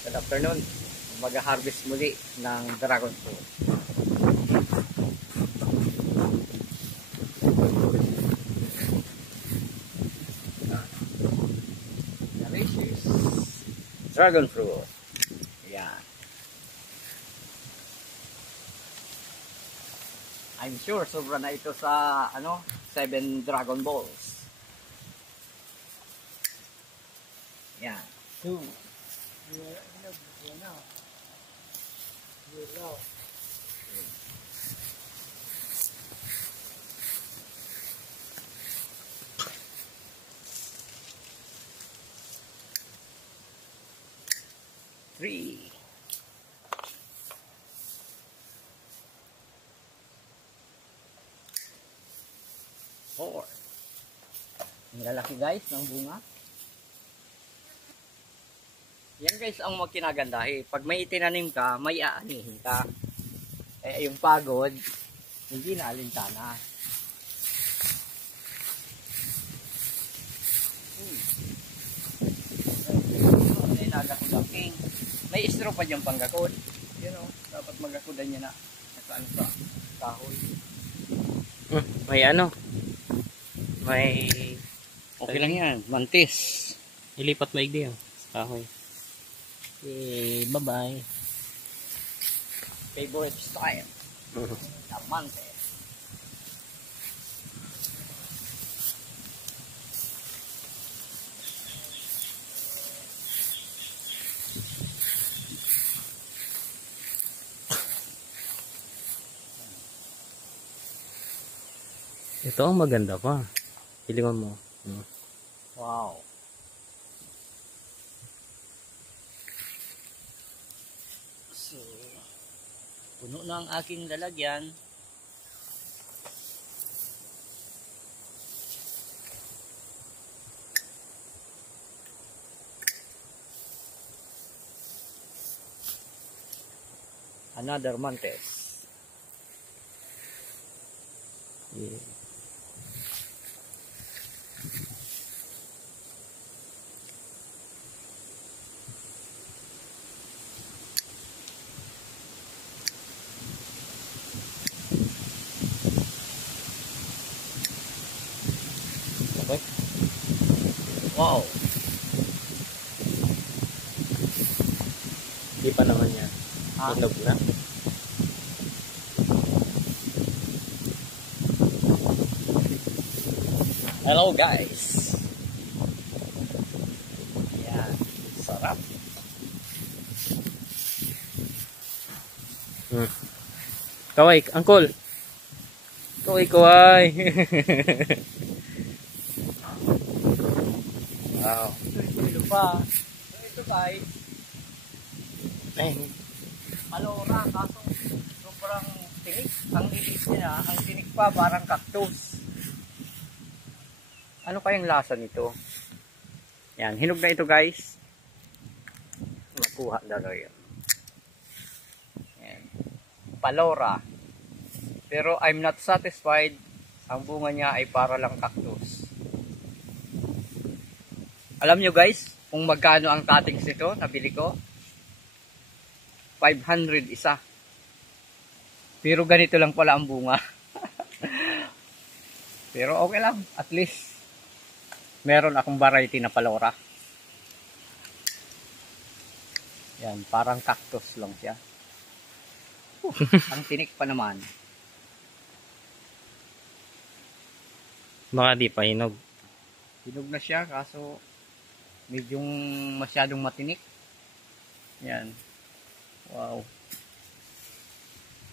Good afternoon. Mag-harvest muli ng dragon fruit. Delicious dragon fruit. Yan. I'm sure sobra na ito sa 7 Dragon Balls. Yan. 2. Three. 4. Ang lalaki guys ng bunga. Yan guys ang magkinaganda pag may itinanim ka, may aanihin ka. Yung pagod, hindi na alintana. May istro pa dyan panggakod. Dapat magakudan niya na nakaano sa kahoy. May may Okay lang yan, mantis. ilipat maigdi yan sa kahoy. Bye-bye. Favorite style. Amante. Ito ang maganda pa. Pilingan mo. Wow. So, puno na ang aking lalagyan. Another mantis. Yeah. Okay. Wow. Hindi pa naman yan. Inog na. Hello guys. Yan. Sarap. Kaway, angkol. Kaway. Wow. Ito pa. Ito guys. Malora, kaso sobrang tinik. Ang lilis niya, ang tinik pa parang cactus. Ano kayang lasa nito? Yan, hinog na ito guys. Makuha na rin. Yan. Palora. Pero I'm not satisfied. Ang bunga niya ay para lang cactus. Alam nyo guys, kung magkano ang cuttings nito, nabili ko? 500 isa. Pero ganito lang pala ang bunga. Pero okay lang, at least meron akong variety na palora. Yan, parang cactus lang siya. Ang tinik pa naman. Baka di pa hinog. Hinog na siya, kaso medyo masyadong matinik. Yan. Wow.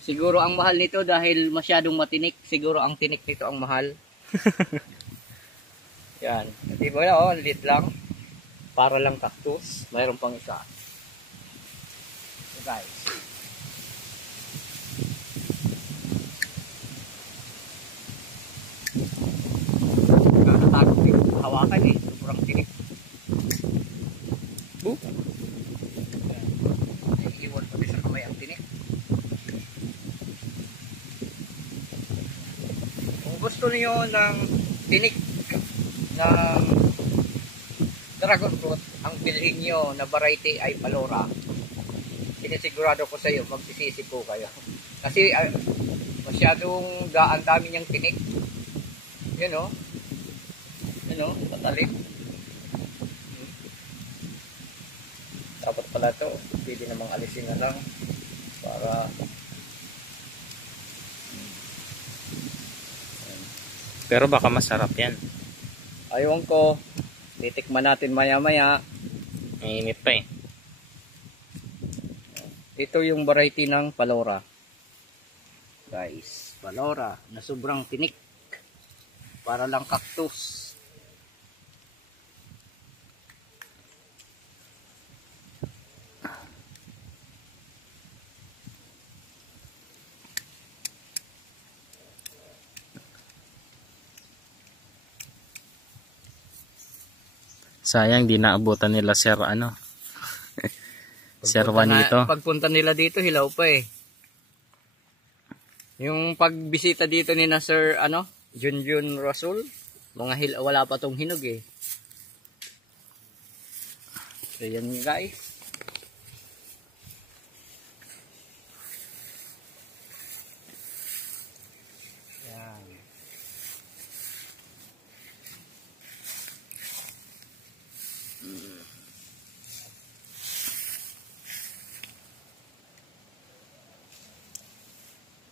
Siguro ang mahal nito dahil masyadong matinik. Siguro ang tinik nito ang mahal. Yan. Di ba yun? Lit lang. Para lang cactus. Mayroon pang isa. So guys. Nakakatakot yung hawakan Sobrang tinik. Boop. Iiwan pati sa kamay ang tinik. Kung gusto niyo ng tinik ng dragon fruit, ang bilhin nyo na variety ay Palora. Sinisigurado ko sa iyo, magsisisi po kayo. Kasi masyadong gaan dami niyang tinik. Yun o. Yun o, patalim. Dapat pala ito, pwede namang alisin na lang para Pero baka masarap yan. aywan ko. Titikman natin maya maya. Mainit pa eh. Ito yung variety ng Palora. Guys, Palora na sobrang tinik. Para lang cactus. Sayang di naabutan nila Sir Sir Juanito. Pagpunta nila dito, hilaw pa eh. Yung pagbisita dito ni na Sir Junjun Rasul, wala pa tong hinog eh. So yan guys.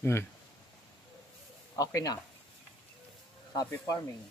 Yan. Okay na. Happy farming.